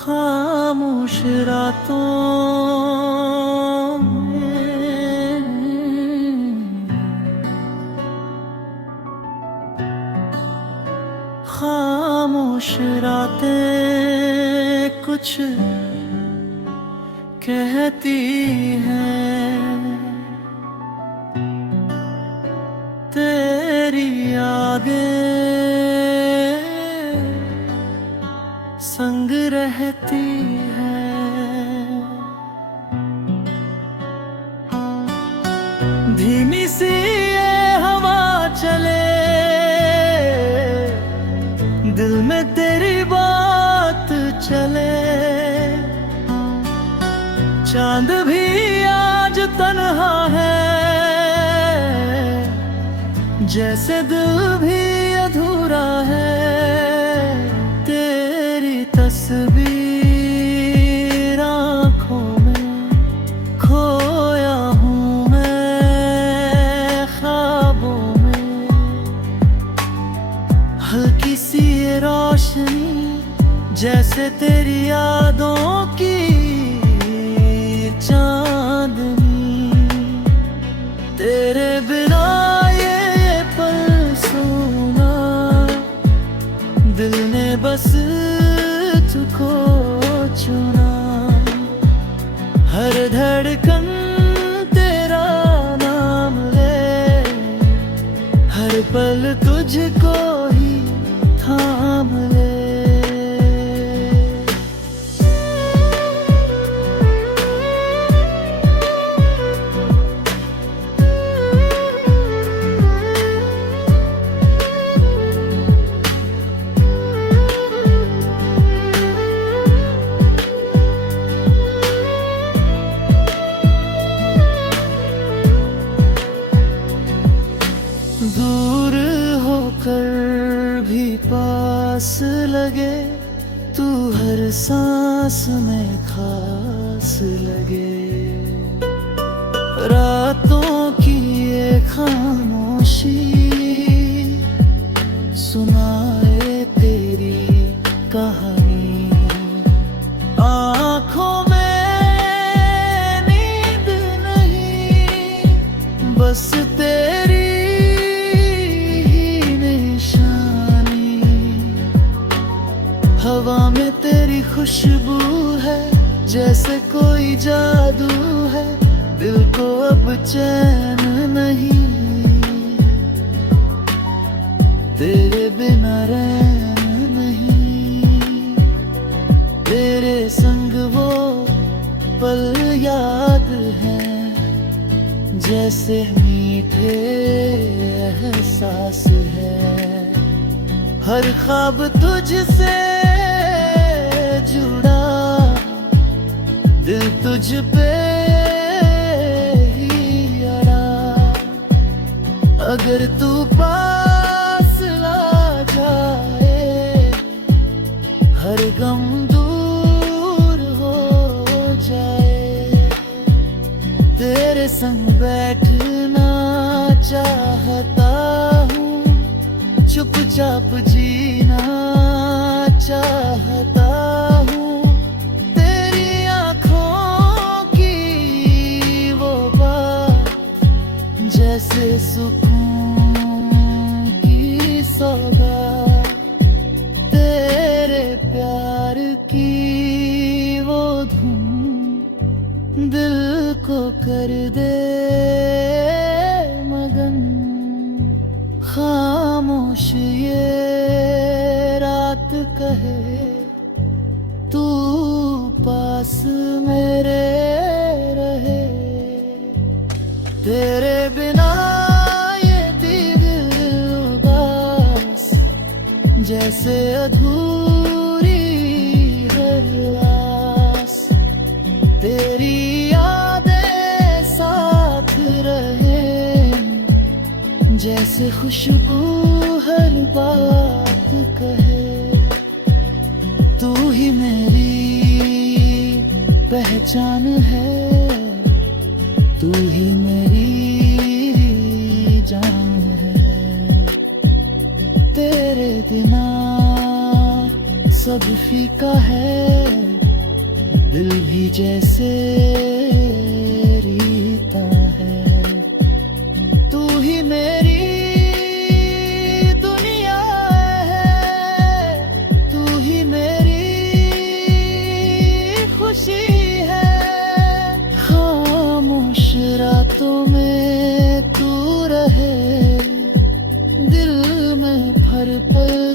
खामोश रातों में खामोश रातें कुछ कहती हैं, तेरी यादें संग रहती है। धीमी सी ये हवा चले, दिल में तेरी बात चले। चांद भी आज तन्हा है, जैसे दिल भी अधूरा है। तेरी तस्वीर आँखों में खोया हूँ मैं ख्वाबों में। हल्की सी ये रोशनी जैसे तेरी यादों की चांदनी। तेरे बिना ये पल सोना, दिल ने बस तुझको चुना। हर धड़कन तेरा नाम ले, हर पल तुझको ही थाम ले। दूर होकर भी पास लगे, तू हर सांस में खास लगे। रातों की ये खामोशी सुनाए तेरी कहानी। आँखों में नींद नहीं, बस तेरी हवा में तेरी खुशबू है, जैसे कोई जादू है। दिल को अब चैन नहीं, तेरे बिना रैन नहीं। तेरे संग वो पल याद हैं, जैसे मीठे एहसास है। हर ख्वाब तुझसे जुड़ा, दिल तुझ पे ही अड़ा। अगर तू पास आ जाए, हर गम दूर हो जाए। तेरे संग बैठना चाहता हूँ, चुपचाप जीना चाहता हूँ। तेरी आँखों की वो बात जैसे सुकून की सौगात। तेरे प्यार की वो धुन दिल को कर दे मगन। खामोश ये रात कहे, तू पास मेरे रहे। तेरे बिना ये दिल उदास, जैसे अधूरी हर आस। तेरी यादें साथ रहे, जैसे खुशबू हर बात कहे। तू ही मेरी पहचान है, तू ही मेरी जान है। तेरे बिना सब फीका है, दिल भी जैसे रीता है। तू ही मेरी दुनिया है, तू ही मेरी खुशी है। खामोश रातों में तू रहे, दिल में हर पल